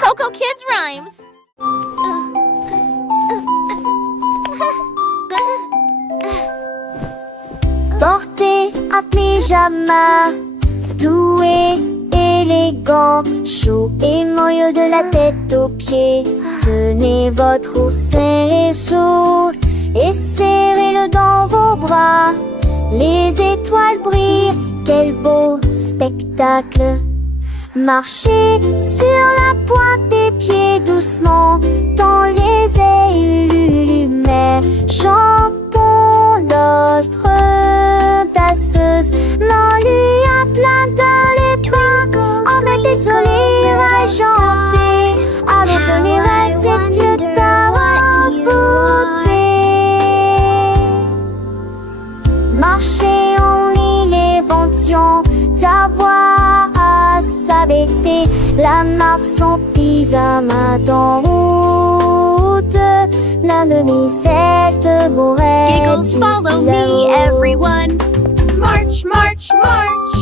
Coco Kids Rhymes. Portez un pyjama doux et élégant, chaud et moelleux de la tête aux pieds. Tenez votre oursin chaud et serrez-le dans vos bras. Les étoiles brillent, quel beau spectacle! Marchez sur la pointe des pieds doucement dans les ailes lumières. Chantons notre danseuse, l'on lui a plein dans les bras. On met des sourires à chanter, allons donner à cette lieu d'envoûter. Marchez en l'élévation, ta voix à s'abaisser, la marque son pyjama d'en route. L'un de mes sept beaux rêves. Giggles, follow me, everyone. March, march, march.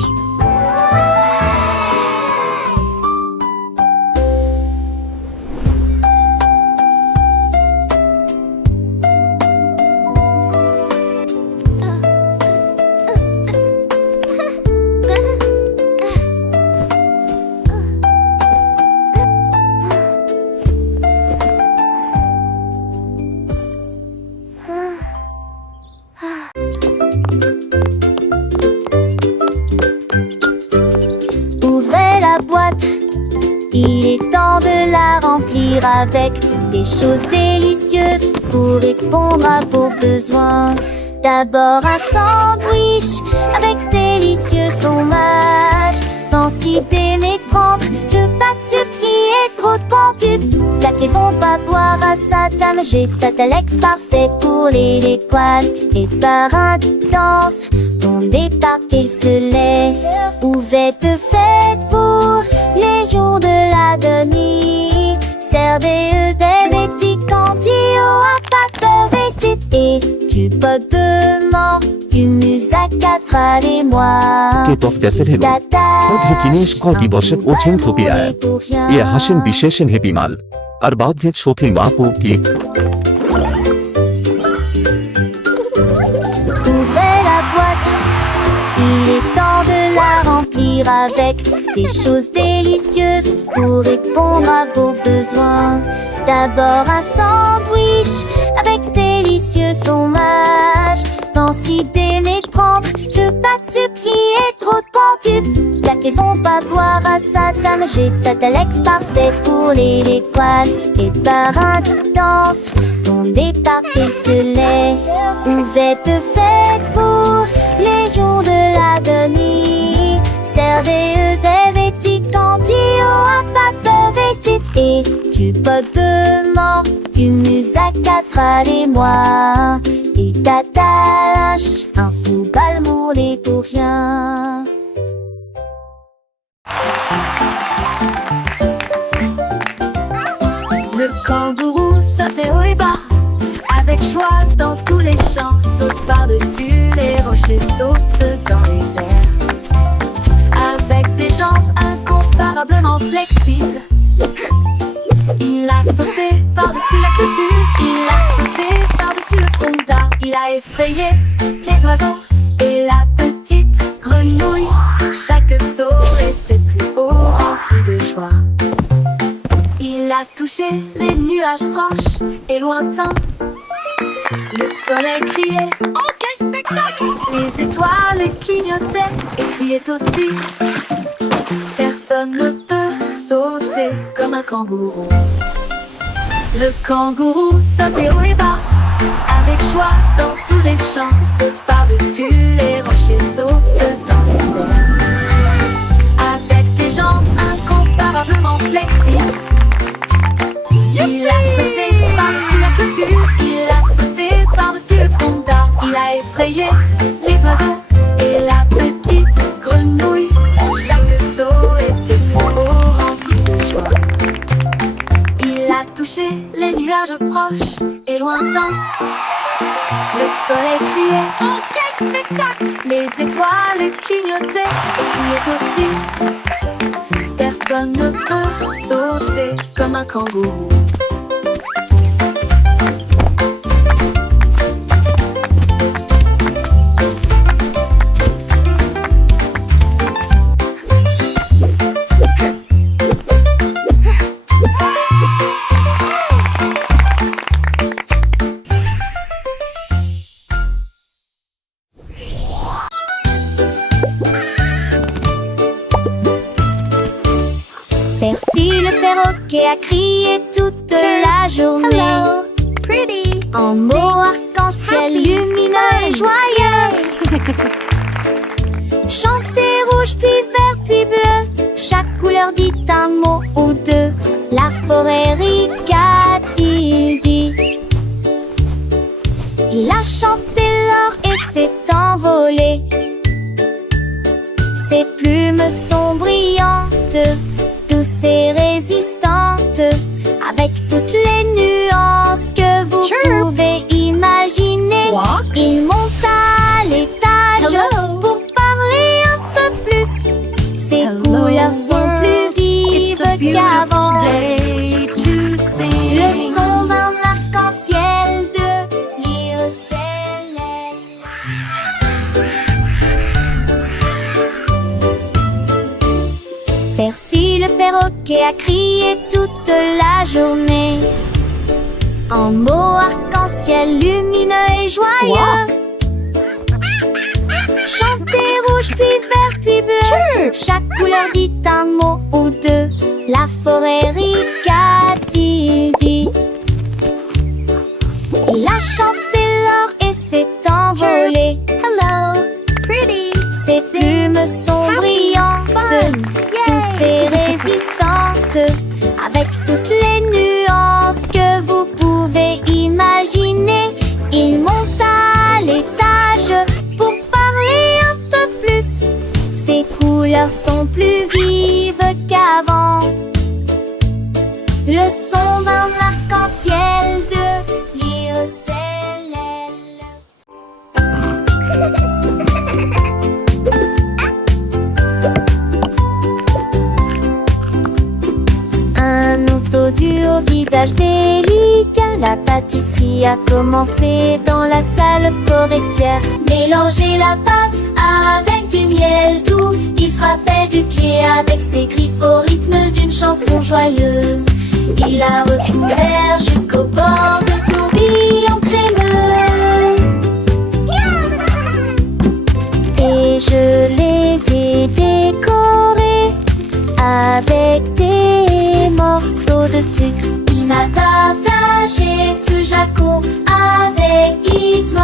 Il est temps de la remplir avec des choses délicieuses pour répondre à vos besoins. D'abord un sandwich avec ce délicieux fromage. Densité mais prendre que pas de sucre qui est trop de pancube. La maison va boire à sa table, j'ai Satalex parfait pour les poils. Et par un danse, on départ qu'il se lève. Ouverte fête pour les jours de la demi. Servez des petits candies à pâte veggie et du pot de mort, du musac à travers moi. K-pop 을 অর্ধেক কতি বছর ওঠেন থপিয়ায় এ হাসেন বিশেষণ হেপিমাল আর বাধ্যেক শোকে মাপো কি Ouvrez la boîte, il est temps de la remplir avec des choses délicieuses pour répondre à vos besoins. D'abord un sandwich avec ce délicieux fromage. Densité mais prendre que pas de sucre qui est trop de pancube. La maison va boire à sa table, j'ai Satalex parfait pour les poils. Et par un danse, on départ qu'il se lève. Ouverte fête pour les jours de la demi. Servez des petits candies à pâte veggie et du pot de mort, du musac à travers moi. Et t'attaches un coup balmoulé pour rien. Le kangourou sautait haut et bas, avec joie dans tous les champs. Saute par-dessus les rochers, saute dans les airs. Avec des jambes incomparablement flexibles, il a sauté par-dessus la clôture, il a sauté par-dessus le tronc d'arbre. Il a effrayé les oiseaux et la petite grenouille. Chaque saut était plus haut, rempli de joie. Il a touché les nuages proches et lointains. Le soleil criait, oh quel spectacle! Les étoiles clignotaient et criaient aussi. Personne ne peut sauter comme un kangourou. Le kangourou sautait haut et bas, avec joie dans tous les champs. Saute par-dessus les rochers, saute dans les airs. Avec des jambes incomparablement flexibles, il a sauté par-dessus la clôture, il a sauté par-dessus le tronc d'arbre. Il a effrayé les oiseaux et la petite grenouille. Chaque saut était plus haut, rempli de joie. Il a touché les nuages proches et lointains. Le soleil criait, oh quel spectacle! Les étoiles clignotaient et criaient aussi. Personne personne ne peut sauter comme un kangourou. Percy le perroquet a crié toute la journée. Hello, pretty. En mots arc-en-ciel Happy, lumineux et joyeux. Chantez rouge puis vert puis bleu. Chaque couleur dit un mot ou deux. La forêt rit, qu'a-t-il dit? Il a chanté l'or et s'est envolé. Ses plumes sont brillantes, douces et résistantes, avec toutes les nuances que vous pouvez imaginer. Squawk. Il monte à l'étage Hello. pour parler un peu plus. Ses couleurs sont plus vives qu'avant. Le son d'un arc-en-ciel de l'Irocélène. Percy le perroquet a crié toute la journée. En mots arc-en-ciel lumineux et joyeux. Chantez rouge puis vert puis bleu. Chaque couleur dit un mot ou deux. La forêt rit, qu'a-t-il dit? Il a chanté l'or et s'est envolé. Hello, pretty. Ses plumes sont brillantes, douces et résistantes, avec toutes les nuances que vous pouvez imaginer. Il monte à l'étage pour parler un peu plus. Ses couleurs sont plus vives qu'avant. Le son d'un arc-en-ciel de l'Irocélène. Un ours dodu au visage délicat. La pâtisserie a commencé dans la salle forestière. Mélanger la pâte avec du miel doux. Il frappait du pied avec ses griffes au rythme d'une chanson joyeuse. Il a recouvert jusqu'au bord de tourbillons crémeux. Et je les ai décorés avec des morceaux de sucre. Il m'a partagé ce flacon avec rythme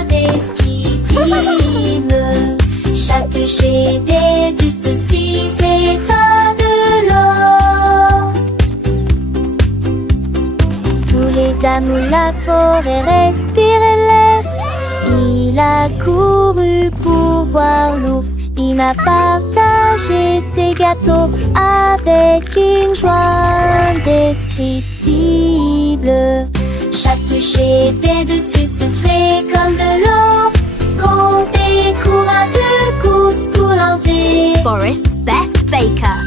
indescriptible. Chatouché des dustes six états de l'or. Tous les amours de la forêt respiraient l'air. Il a couru pour voir l'ours. Il m'a partagé ses gâteaux avec une joie indescriptible. Chatouché des dessus secrets comme de l'or. Quand des courants de course coulantés. Forest's best baker.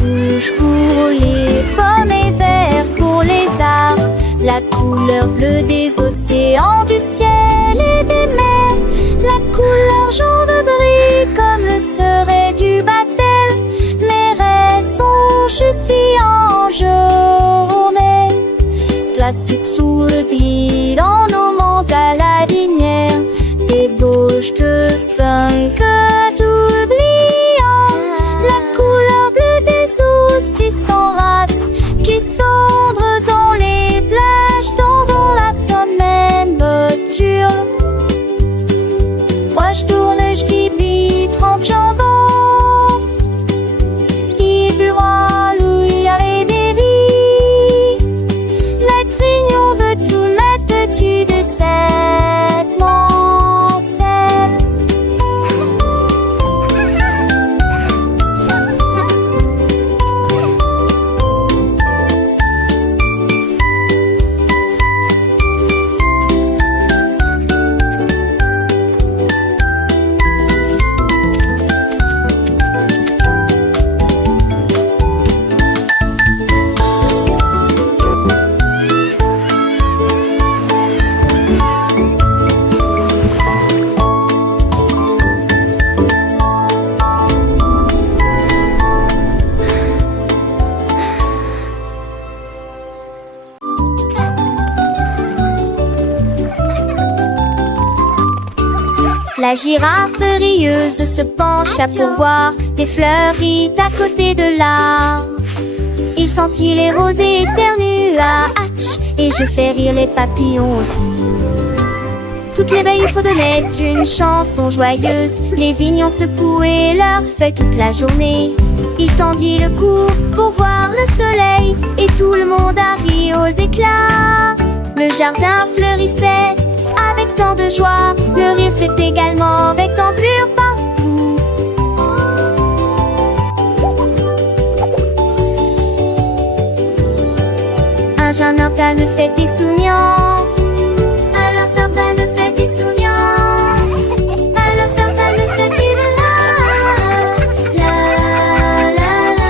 Rouge pour les pommes et vert pour les arbres. La couleur bleue des océans, du ciel et des mers. La couleur jaune brille comme le serait du baptême. Mes rêves sont si en journée. Placés sous le gris dans nos monts à la linière. Des bouches de punk oubliant. La couleur bleue des ours qui s'enracent, qui cendrent dans les plages, dans la semaine nocturne. Moi je tourne, je dis 30 jambons. Il broie où il y avait des vies. La trignon veut tout l'attitude de cette mancette. La girafe rieuse se pencha pour voir des fleuris à côté de l'arbre. Il sentit les roses et éternua, hatch, et je fais rire les papillons aussi. Toutes les veilles fredonnaient une chanson joyeuse. Les vignons secouaient leurs feuilles toute la journée. Il tendit le cou pour voir le soleil, et tout le monde a ri aux éclats. Le jardin fleurissait avec tant de joie. Le rire s'est également avec d'ampleur partout. Un jeune ortane ne fait des souriantes. Alors Ferdinand ne fait des souriantes. Alors Ferdinand ne fait des la la la.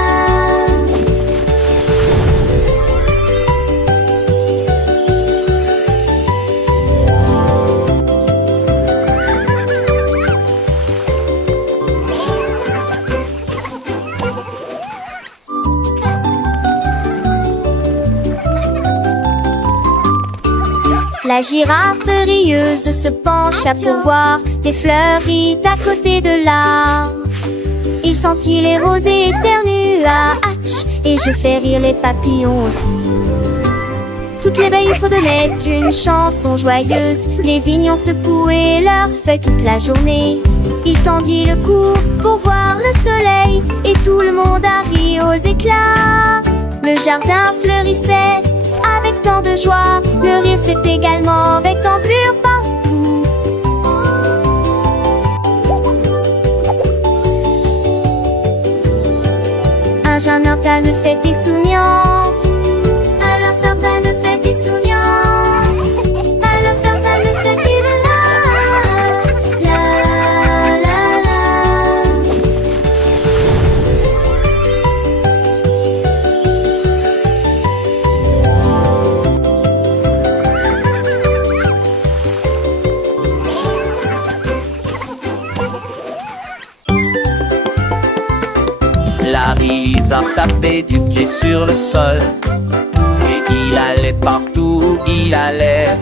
La girafe rieuse se pencha pour voir des fleuris à côté de l'arbre. Il sentit les roses et éternua, hatch, et je fais rire les papillons aussi. Toutes les veilles fredonnaient une chanson joyeuse. Les vignons secouaient leurs feuilles toute la journée. Il tendit le cou pour voir le soleil, et tout le monde a ri aux éclats. Le jardin fleurissait avec tant de joie. Le rire s'est également avec d'ampleur partout. Un jeune ortane fait des souriantes. Alors Ferdinand ne fait des souriantes. Alors Ferdinand ne fait des la la la. Larry Lizard tapait du pied sur le sol, et il allait partout où il allait.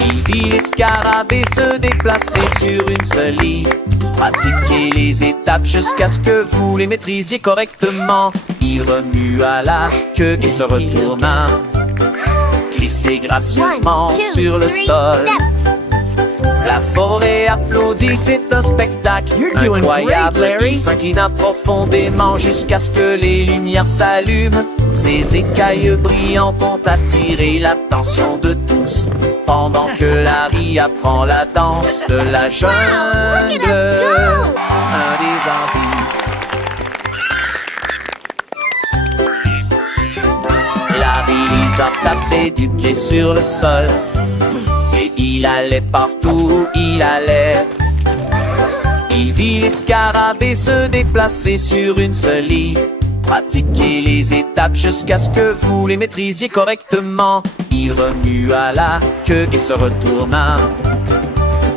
Il vit les scarabées se déplacer sur une seule ligne, pratiquer les étapes jusqu'à ce que vous les maîtrisiez correctement. Il remua la queue et se retourna, glissait gracieusement sur le sol. La forêt applaudit, c'est un spectacle incroyable. Il s'inclina profondément jusqu'à ce que les lumières s'allument. Ses écailles brillantes ont attiré l'attention de tous, pendant que Larry apprend la danse de la jungle. Un des envies. Larry Lizard tapait du pied sur le sol, et il allait partout où il allait. Il vit les scarabées se déplacer sur une seule ligne, pratiquer les étapes jusqu'à ce que vous les maîtrisiez correctement. Il remua la queue et se retourna,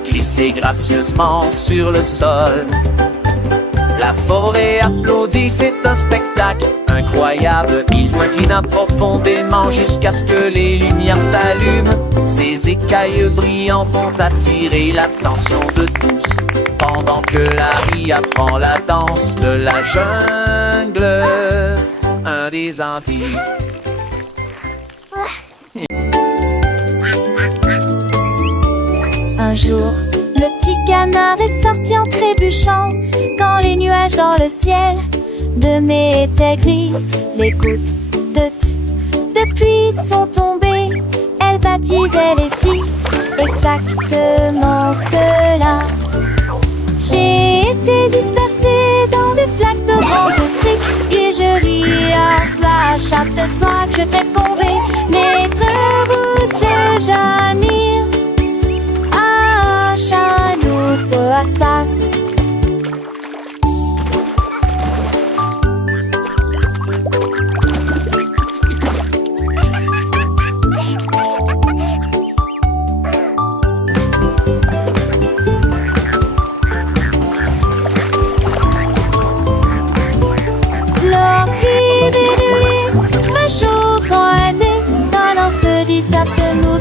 glissait gracieusement sur le sol. La forêt applaudit, c'est un spectacle incroyable. Il s'inclina profondément jusqu'à ce que les lumières s'allument. Ses écailles brillantes ont attiré l'attention de tous, pendant que Larry apprend la danse de la jungle. Un des envies. Un jour, le petit canard est sorti en trébuchant, quand les nuages dans le ciel de mai étaient gris. Les gouttes de pluie sont tombées, elles baptisaient les filles, exactement cela. J'ai été dispersée dans des flaques de grandes triques, et je ris à cela chaque soir que je t'ai tombé. Naître rouge, j'admire à Chanouk Assas.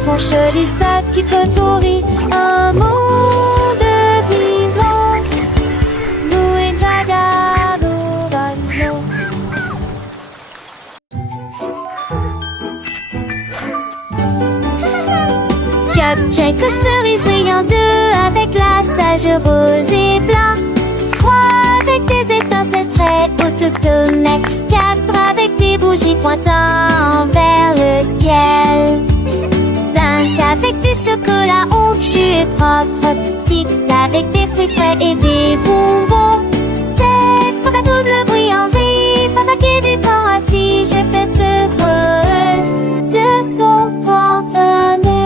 Mon chelisade qui te tourit, un monde check cerise brillant, 2 avec la sage rose et blanc, 3 avec des étincelles très hautes au sommet, 4 avec des bougies pointant vers le ciel, 5 avec du chocolat onctueux et propre, 6 avec des fruits frais et des bonbons, 7 papa double brillant, 8 papa qui est du pain assis, je fais ce son partenaire.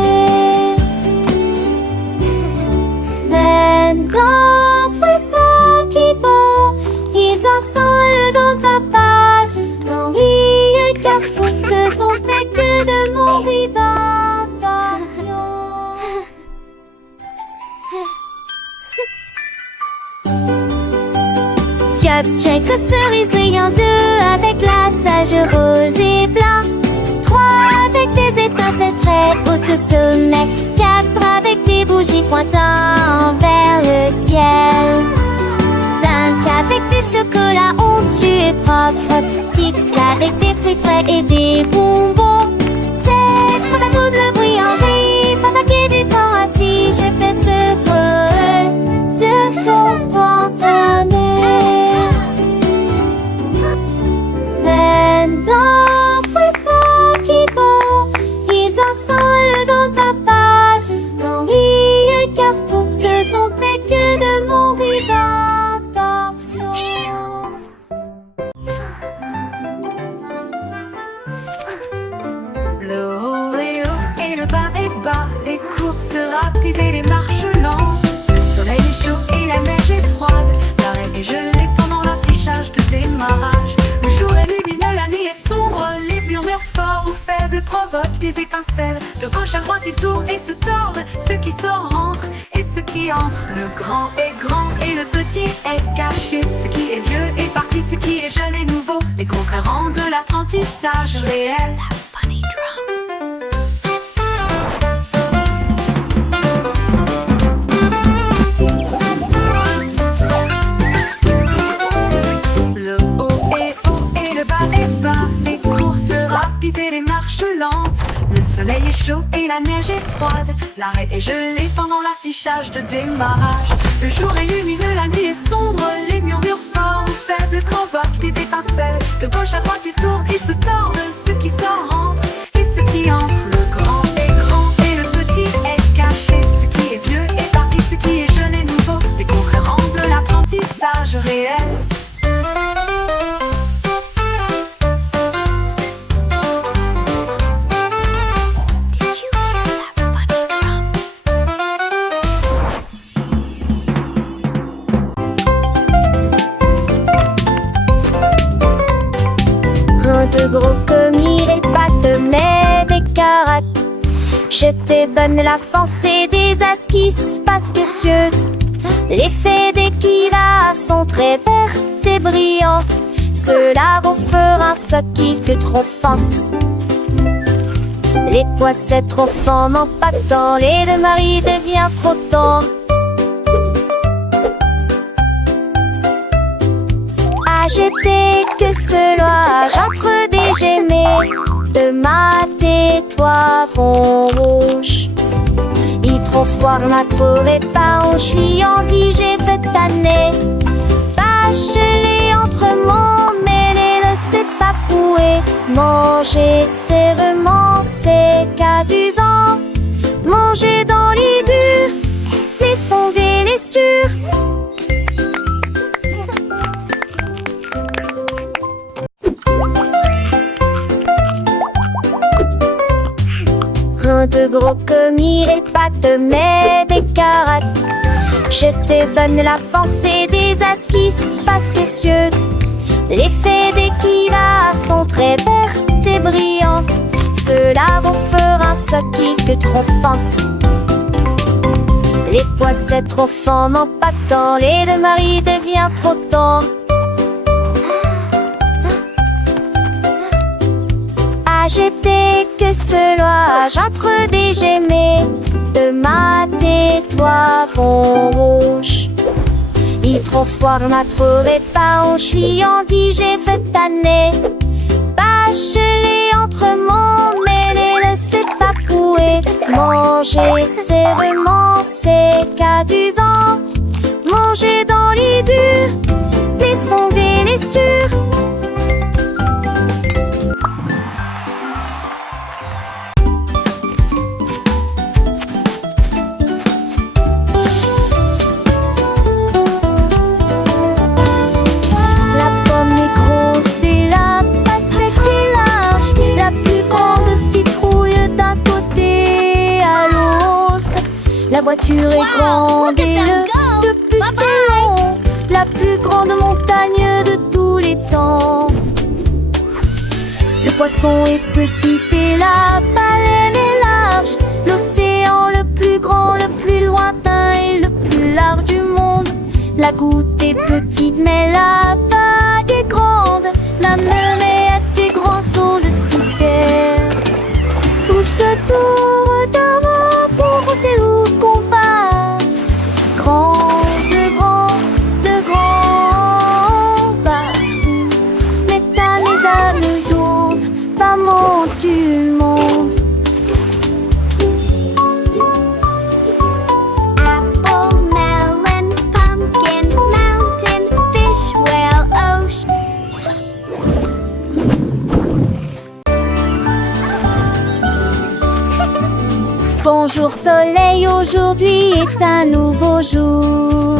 D'un poisson qui bond, ils ensemble dans ta page, dans les cartons, ce sont tes que de mon vibration. Check cerise brillant, 2 avec la sage rose et blanc, 3 avec des étincelles très hautes au sommet, 4 avec des bougies pointant vers le ciel, 5 avec du chocolat onctueux et propre, 6 avec des fruits frais et des bonbons, 7 papa double brillant, 8 papa qui est du pain assis, je fais ce son partenaire. D'un poisson qui bond, ils ensemble dans ta page, dans les cartons, ce sont tes que de mon vibration. Le haut est haut et le bas est bas, les courses rapides et les marches lentes. Le soleil est chaud et la neige est froide, l'arrêt est gelé pendant l'affichage de démarrage. Le jour est lumineux, la nuit est sombre, les murmures forts ou faibles provoquent des étincelles. De gauche à droite ils tournent et se tordent, ceux qui sortent rentrent et ceux qui entrent. Le grand est grand et le petit est caché, ce qui est vieux est parti, ce qui est jeune est nouveau. Les contraires rendent l'apprentissage réel. Et les marches lentes, le soleil est chaud et la neige est froide, l'arrêt est gelé pendant l'affichage de démarrage. Le jour est lumineux, la nuit est sombre, les murmures forts ou faibles provoquent des étincelles. De gauche à droite ils tournent et se tordent, ceux qui sortent rentrent et ceux qui entrent. Le grand est grand et le petit est caché, ce qui est vieux est parti, ce qui est jeune est nouveau. Les contraires rendent l'apprentissage réel. De gros comme il est pas de mais des caracs. Je te donne la force et des as qui se passent précieuses. L'effet d'équilibre sont très verts et brillants. Cela vous fera un soquille que trop force. Les poissets trop forts n'en pas tant, les deux maris devient trop tend. J'étais que cela, j'entre des gemets de mat et toi vont rouge. Il trop froid, m'a trouvé pas, on suis en dit, j'ai fait tanner. Bâche-les entre mon mêlé, ne sait pas pouer. Manger sévèrement, c'est qu'adusant. Manger dans les durs, mais sont délicieux. De gros comme il est pas de mais des caracs. Je te donne la force et des as qui se passent précieuses. L'effet d'équilibre sont très verts et brillants. Cela vous fera un soquille que trop force. Les poissets trop forts n'en pas tant, les deux maris devient trop tend. J'étais que cela, j'entre des gemets de mat et toi vont rouge. Il trop froid, m'a trouvé pas, on suis en dit, j'ai fait tanner. Bâche-les entre mon mêlé, ne c'est papouer. Manger, c'est vraiment, c'est cadusant. Manger dans les durs, mais sont délicieux. La pomme est grosse et la pastèque est large. La plus grande citrouille d'un côté à l'autre. La voiture est grande et le bus est long. La plus grande montagne de tous les temps. Le poisson est petit et la baleine est large. L'océan le plus grand, le plus lointain et le plus large du monde. La goutte est petite mais la vague est grande. La mer est un grand saut de citerre. Pousse tour d'avant pour ôter ou combat. De grands bateaux. Mais t'as les âmes d'onde, femme du monde. Apple, melon, pumpkin, mountain, fish, whale, ocean. Bonjour soleil, aujourd'hui est un nouveau jour.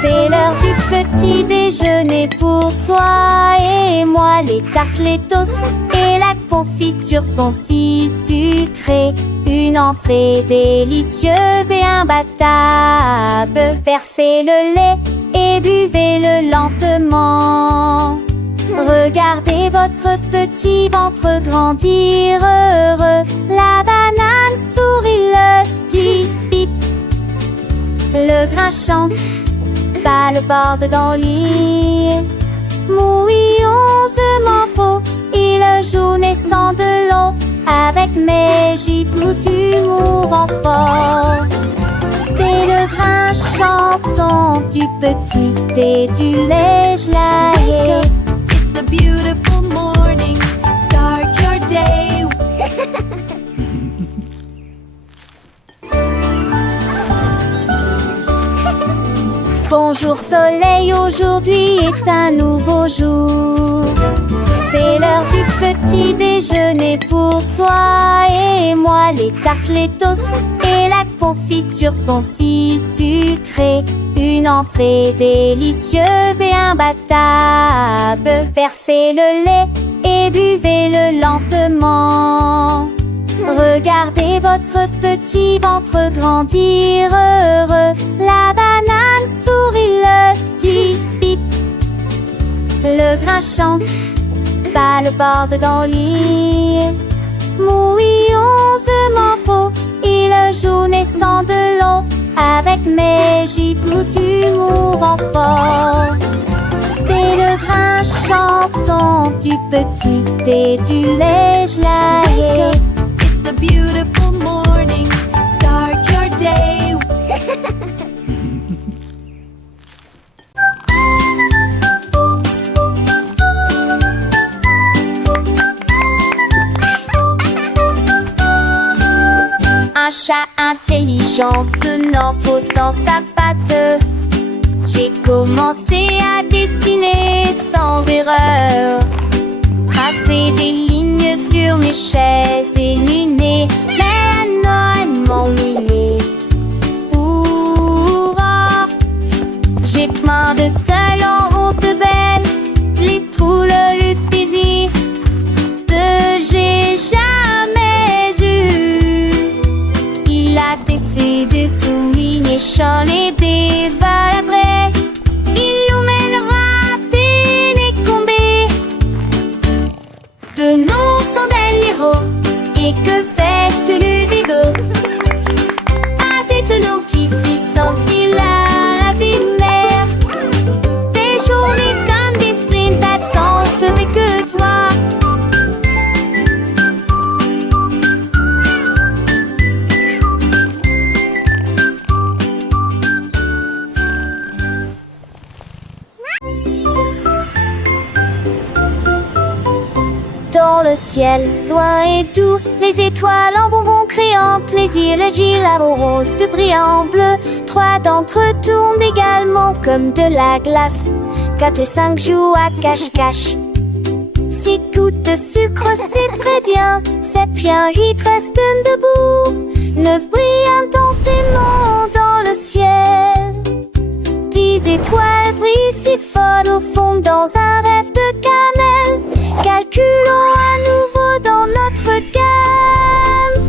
C'est l'heure du petit déjeuner pour toi et moi. Les tartes, les toasts et la confiture sont si sucrées. Une entrée délicieuse et imbattable. Versez le lait et buvez-le lentement. Regardez votre petit ventre grandir heureux. La banane sourit, l'œuf dit pip. Le grain chante, pas le bord dans le lit. Mouillonsement faux, il joue naissant de l'eau. Avec mes gibes d'humour en fort. C'est le grain chanson du petit et du lait gelé. It's a beautiful morning. Start your day. Bonjour soleil, aujourd'hui est un nouveau jour. C'est l'heure du petit déjeuner pour toi et moi. Les tartes, les toasts et la confiture sont si sucrées. Une entrée délicieuse et imbattable. Versez le lait et buvez-le lentement. Regardez votre petit ventre grandir heureux. La banane sourit, l'œuf dit pip. Le grain chante, pas le bord dans le lit. Mouillonsement faux, il joue naissant de l'eau. Avec mes gibes d'humour en fort. C'est le grain chanson du petit et du lait gelé. It's a beautiful morning. Start your day. Un chat intelligent tenant pose dans sa patte. J'ai commencé à dessiner sans erreur. Tracer des lignes sur mes chaises illuminées. Mais un m'ennuyer. Hurrah! J'ai plein de sel en Roosevelt. Les trous, le plaisir que j'ai jamais eu. Il a tessé de souligner champs et des valabrés. Il nous mènera décombés. De nous sont des héros. Et que fait-ce de Ludigo? À des tonneaux qui frissent-ils à la vie mère. Des journées comme des sprints d'attente mais que toi. Dans le le ciel, loin et doux, les étoiles en bonbons créant plaisir, le gilet rose de brillant bleu. 3 d'entre eux tournent également comme de la glace. 4 et 5 jouent à cache-cache. 6 gouttes de sucre, c'est très bien. 7 bien, 8 restent debout. 9 brillent intensément dans le ciel. 10 étoiles brillent si fort au fond dans un rêve de cannelle. Calculons à nouveau dans notre gamme.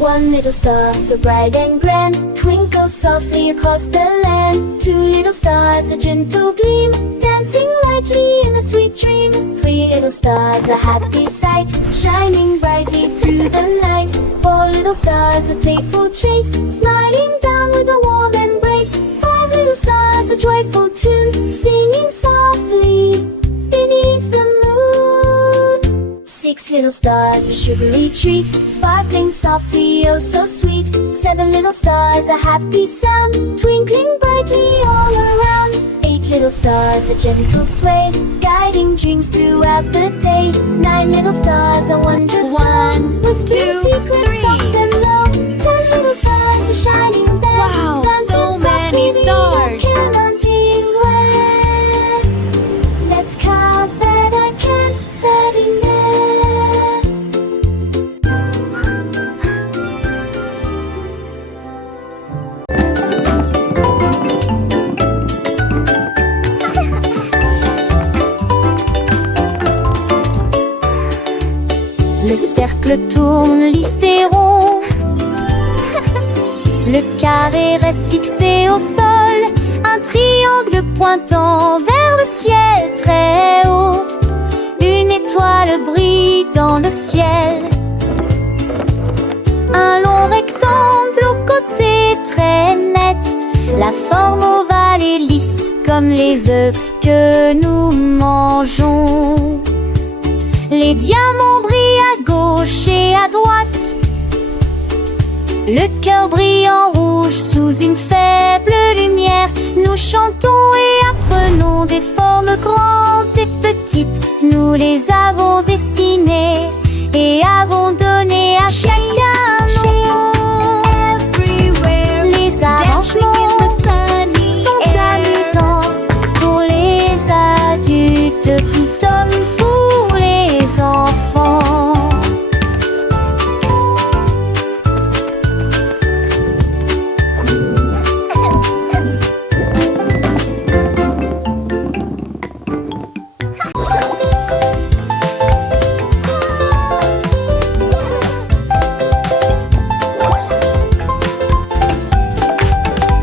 1 little star so bright and grand twinkles softly across the land. 2 little stars, a gentle gleam, dancing lightly in a sweet dream. 3 little stars, a happy sight, shining brightly through the night. 4 little stars, a playful chase, smiling down with a warm embrace. 5 little stars, a joyful tune, singing softly beneath the moon. 6 little stars, a sugary treat, sparkling softly, oh so sweet. 7 little stars, a happy sound, twinkling brightly all around. 8 little stars, a gentle sway, guiding dreams throughout the day. 9 little stars, a wondrous one, whispering secrets soft and low. 10 little stars, a shining bell. Wow, so many stars. Let's count that I can't let it know. Le cercle tourne lisse et rond. Le carré reste fixé au sol. Un triangle pointant vers le ciel très haut. Une étoile brille dans le ciel. Un long rectangle au côté très net. La forme ovale et lisse comme les œufs que nous mangeons. Les diamants brillent à gauche et à droite. Le cœur brille en rouge sous une faible lumière. Nous chantons et apprenons des formes grandes et petites. Nous les avons dessinées et avons donné à chacun nom. Les arrangements sont amusants pour les adultes tout comme pour les enfants.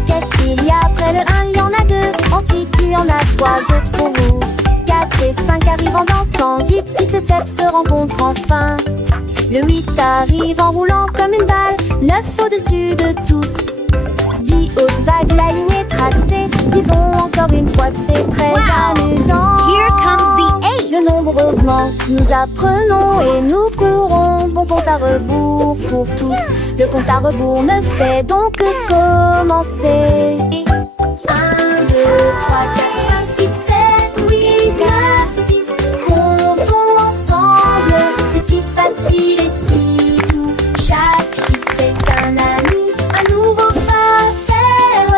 Qu'est-ce qu'il y a après le 1? Il y en a 2. Ensuite il y en a 3 autres pour vous. 4 et 5 arrivent en dansant vite. 6 et 7 se rencontrent enfin. Le 8 arrive en roulant comme une balle. 9 au-dessus de tous. 10 hautes vagues, la ligne est tracée. Disons encore une fois, c'est très amusant. Here comes the 8. Le nombre augmente, nous apprenons et nous courons. Bon compte à rebours pour tous. Le compte à rebours ne fait donc que commencer. 1, 2, 3, 4, 5, 6, 7, 8, 9, 10. Comptons ensemble, c'est si facile et si doux. Chaque chiffre est un ami, un nouveau pas à faire.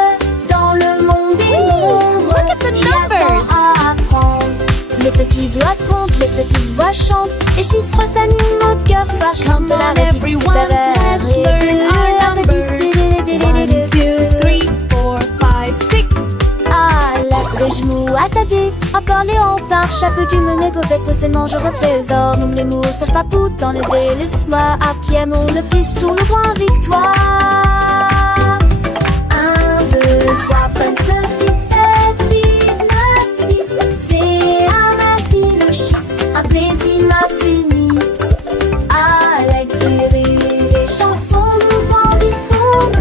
Dans le monde des nombres, Look at the il y a numbers. tant à apprendre. Les petits doigts comptent, les petites voix chantent. Les chiffres s'animent au cœur fort. Chante Come la on, rétisse everyone, supérieure. let's learn our numbers. 1, 2, 3, 4, 5, 6. Ah, la de genoux attardés, encore les hantards, chapeau du mené, gobette au sément, je représore. Nous les mots, seul papou dans les hélices, moi, à qui aimons le plus, tourne le point victoire. 1, 2, 3, 5, 6, 7, 8, 9, 10. C'est un infini le chiffre, un plaisir infini. À l'écrire les chansons, nous grandissons.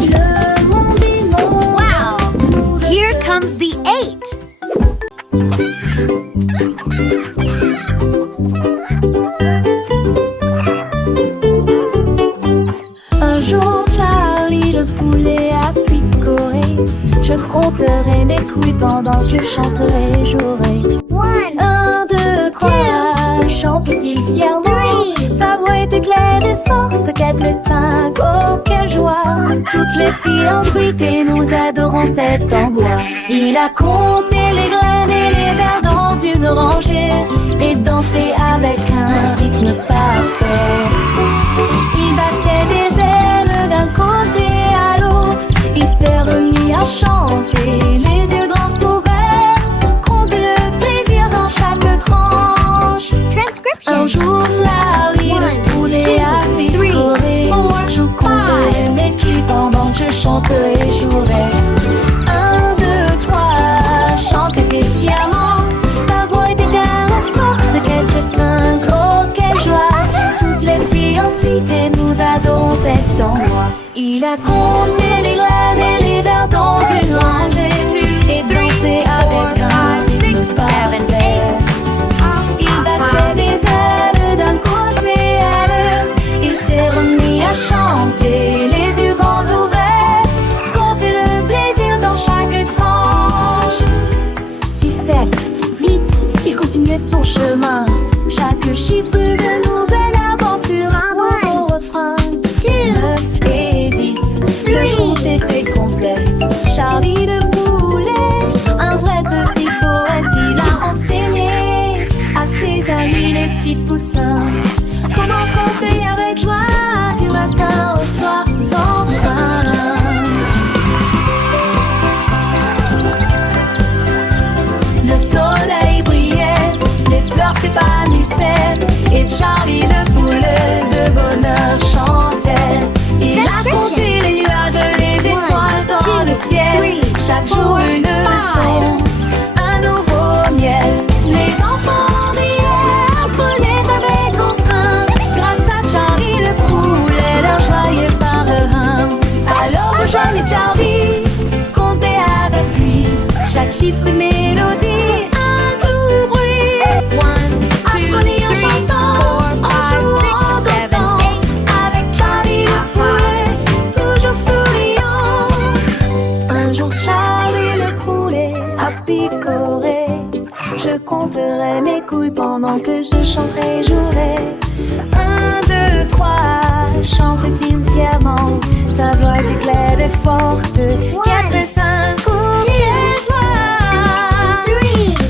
Le monde est mon. Wow! Here comes the 8. Un jour, Charlie le poulet a picoré. Je compterai mes couilles pendant que je chanterai, jouerai. 1, 2, 3, chante-t-il fièrement. en truite et nous adorons cet endroit. Il a compté les graines et les vers dans une rangée et dansé avec un rythme parfait. Il battait des ailes d'un côté à l'autre. Il s'est remis à chanter, les yeux grands ouverts, compter le plaisir dans chaque tranche. Un jour, Larry, le poulet a picoré. Je compterai mes cris pendant que je chanterai et jouerai. 1, 2, 3, chantait-il fièrement. Sa voix était tellement forte qu'elle fait 5. Oh, quelle joie! Toutes les filles ensuite et nous adorons cet endroit. Il a compté les graines et les vers dans une rangée et dansé avec un rythme parfait. Il battait des ailes d'un côté à l'autre. Il s'est remis à chanter, les yeux grands ouverts, compter le plaisir dans chaque tranche. 6, 7, 8, il continuait son chemin. Chaque chiffre de nouvelle aventure, un nouveau refrain. 9 et 10, le compte était complet. Charlie le poulet, un vrai petit poète, il a enseigné à ses amis les petits poussins comment compter avec joie du matin au soir sans fin. Le soleil brillait, les fleurs s'épanouissaient et Charlie le poulet de bonheur chantait. Il a compté les nuages, les étoiles dans le ciel. Chaque jour une leçon, un nouveau miel. Les enfants riaient, apprenaient avec entrain. Grâce à Charlie le poulet, leur joyeux parrain. Alors rejoignez Charlie, comptez avec lui. Chaque chiffre une mélodie, un doux bruit. Apprenez en chantant, en jouant, en dansant. Avec Charlie le poulet, toujours souriant. Un jour Charlie le poulet a picoré. Je compterai mes couilles pendant que je chanterai et jouerai. 1, 2, 3, chantait-il fièrement. Sa voix était claire et forte. 4 et 5, oh quelle joie!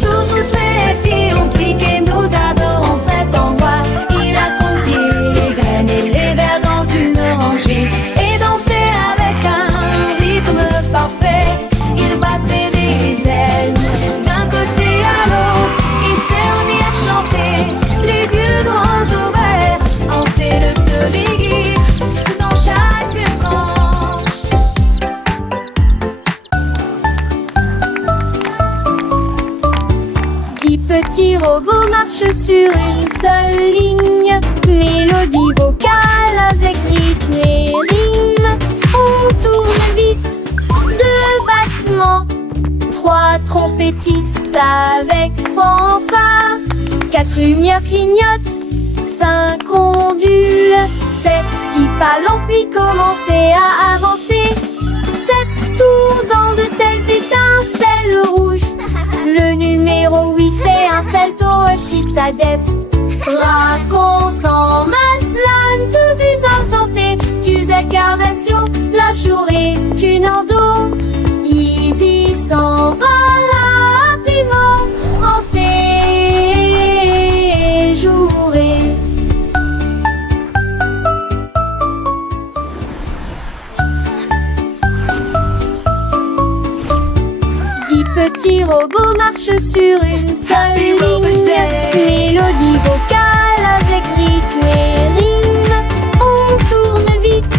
Toutes les filles ont piqué, nous adorons cet endroit. Il a compté les graines et les vers dans une rangée et dansé avec un rythme parfait. Il battait des ailes d'un côté à l'autre. Il s'est remis à chanter, les yeux grands ouverts, hanter le polygyre dans chaque tranche. 10 petits robots marchent sur une seule ligne. Mélodie vocale avec rythme et rime. On tourne vite, 2 battements. 3 trompettistes avec fanfare. 4 lumières clignotent, 5 ondules. Faites 6 pas lents puis commencez à avancer. 7 tours dans de telles étincelles rouges. Le numéro 8 fait un salto, chute sa dette. Raconte en masse plein de visages santé. Tu incarnation, la journée, tu n'en dos. Easy s'en va rapidement en séjouré. Petits robots marchent sur une seule ligne. Mélodie vocale avec rythme et rime. On tourne vite,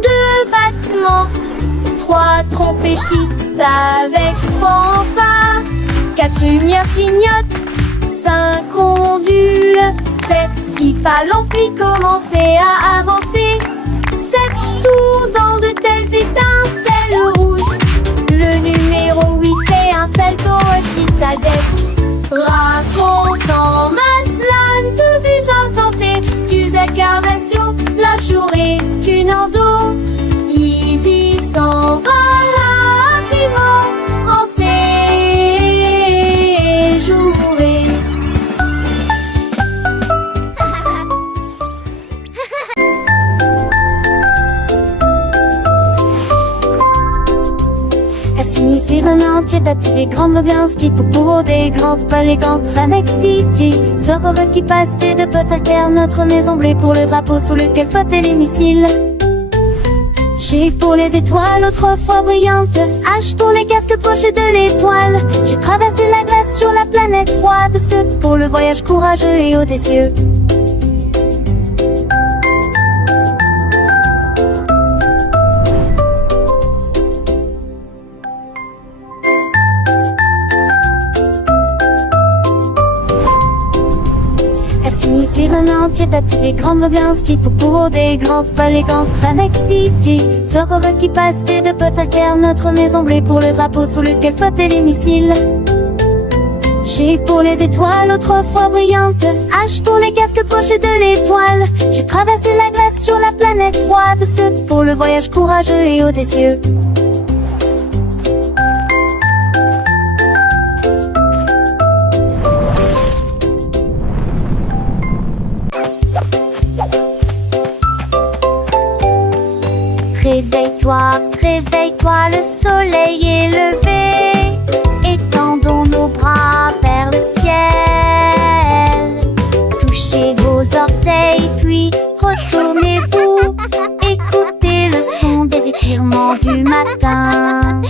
2 battements. 3 trompettistes avec fanfare. 4 lumières clignotent, 5 ondules. Faites 6 pas lents puis commencez à avancer. 7 tours dans de telles étincelles rouges. Le numéro 8 fait un salto, chute sa dette. Raconte en masse plein de visages santé. Tu incarnation, la journée, tu n'en dos. Easy s'en va rapidement en séjouré. signifie le main entier d'attirer grande bien ski pour des grands palais grands Tramex City. Heureux qui passe de potes à terre, notre maison bleue pour le drapeau sous lequel flottaient les missiles. G pour les étoiles autrefois brillantes, H pour les casques pochés de l'étoile. J'ai traversé la glace sur la planète froide, ce pour le voyage courageux et audacieux. Signifie le main entier d'attirer grande bien ski pour des grands palais grands Tramex City. Heureux qui passe de potes à terre, notre maison bleue pour le drapeau sous lequel flottaient les missiles. G pour les étoiles autrefois brillantes, H pour les casques pochés de l'étoile. J'ai traversé la glace sur la planète froide, ce pour le voyage courageux et audacieux. Réveille-toi, réveille-toi, le soleil est levé. Étendons nos bras vers le ciel. Touchez vos orteils, puis retournez-vous. Écoutez le son des étirements du matin.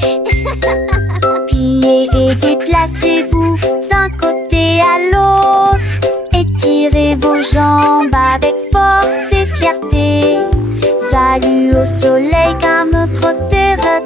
Pliez et déplacez-vous d'un côté à l'autre. Étirez vos jambes avec force et fierté. Salut au soleil car notre terre est